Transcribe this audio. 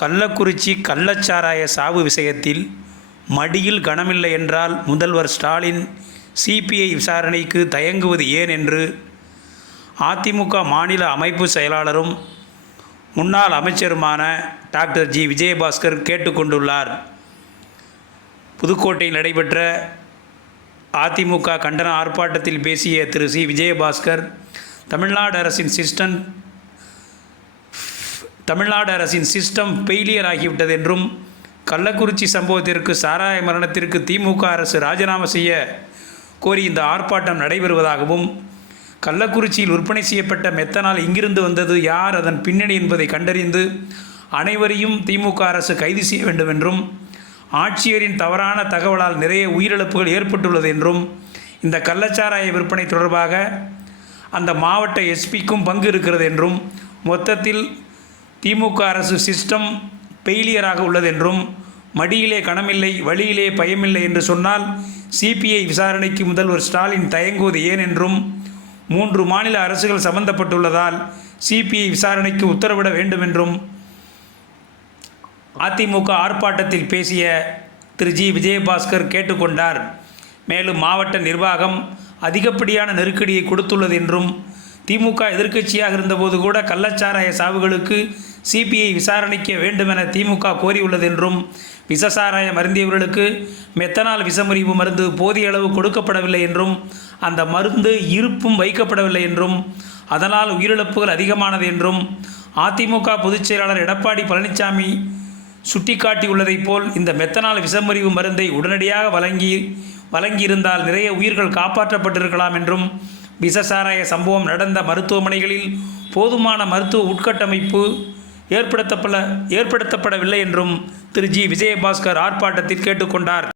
கள்ளக்குறிச்சி கள்ளச்சாராய சாவு விஷயத்தில் மடியில் கனமில்லை என்றால் முதல்வர் ஸ்டாலின் சிபிஐ விசாரணைக்கு தயங்குவது ஏன் என்று அதிமுக மாநில அமைப்பு செயலாளரும் முன்னாள் அமைச்சருமான டாக்டர் ஜி விஜயபாஸ்கர் கேட்டுக்கொண்டுள்ளார். புதுக்கோட்டையில் நடைபெற்ற அதிமுக கண்டன ஆர்ப்பாட்டத்தில் பேசிய திரு சி விஜயபாஸ்கர் தமிழ்நாடு அரசின் சிஸ்டம் தமிழ்நாடு அரசின் சிஸ்டம் ஃபெயிலியர் ஆகிவிட்டது என்றும் கள்ளக்குறிச்சி சம்பவத்திற்கு சாராய மரணத்திற்கு திமுக அரசு ராஜினாமா செய்ய கோரி இந்த ஆர்ப்பாட்டம் நடைபெறுவதாகவும் கள்ளக்குறிச்சியில் விற்பனை செய்யப்பட்ட மெத்தனால் இங்கிருந்து வந்தது யார் அதன் பின்னணி என்பதை கண்டறிந்து அனைவரையும் திமுக அரசு கைது செய்ய வேண்டும் என்றும் ஆட்சியரின் தவறான தகவலால் நிறைய உயிரிழப்புகள் ஏற்பட்டுள்ளது என்றும் இந்த கள்ளச்சாராய விற்பனை தொடர்பாக அந்த மாவட்ட எஸ்பிக்கும் பங்கு இருக்கிறது என்றும் மொத்தத்தில் திமுக அரசு சிஸ்டம் பெயிலியராக உள்ளது என்றும் மடியிலே கணமில்லை வழியிலே பயமில்லை என்று சொன்னால் சிபிஐ விசாரணைக்கு முதல்வர் ஸ்டாலின் தயங்குவது ஏன் என்றும் மூன்று மாநில அரசுகள் சம்பந்தப்பட்டுள்ளதால் சிபிஐ விசாரணைக்கு உத்தரவிட வேண்டும் என்றும் அதிமுக ஆர்ப்பாட்டத்தில் பேசிய திரு ஜி விஜயபாஸ்கர் கேட்டுக்கொண்டார். மேலும் மாவட்ட நிர்வாகம் அதிகப்படியான நெருக்கடியை கொடுத்துள்ளது என்றும் திமுக எதிர்க்கட்சியாக இருந்தபோது கூட கள்ளச்சாராய சாவுகளுக்கு சிபிஐ விசாரணைக்க வேண்டுமென திமுக கோரியுள்ளது என்றும் விஷசாராயம் அருந்தியவர்களுக்கு மெத்தனால் விஷமுறிவு மருந்து போதிய அளவு கொடுக்கப்படவில்லை என்றும் அந்த மருந்து இருப்பும் வைக்கப்படவில்லை என்றும் அதனால் உயிரிழப்புகள் அதிகமானது என்றும் அதிமுக பொதுச் செயலாளர் எடப்பாடி பழனிசாமி சுட்டிக்காட்டியுள்ளதைப் போல் இந்த மெத்தனால் விஷமறிவு மருந்தை உடனடியாக வழங்கி வழங்கியிருந்தால் நிறைய உயிர்கள் காப்பாற்றப்பட்டிருக்கலாம் என்றும் விசசாராய சம்பவம் நடந்த மருத்துவமனைகளில் போதுமான மருத்துவ உட்கட்டமைப்பு ஏற்படுத்தப்பட ஏற்படுத்தப்படவில்லை என்றும் திரு ஜி. விஜயபாஸ்கர் ஆர்ப்பாட்டத்தில் கேட்டுக்கொண்டார்.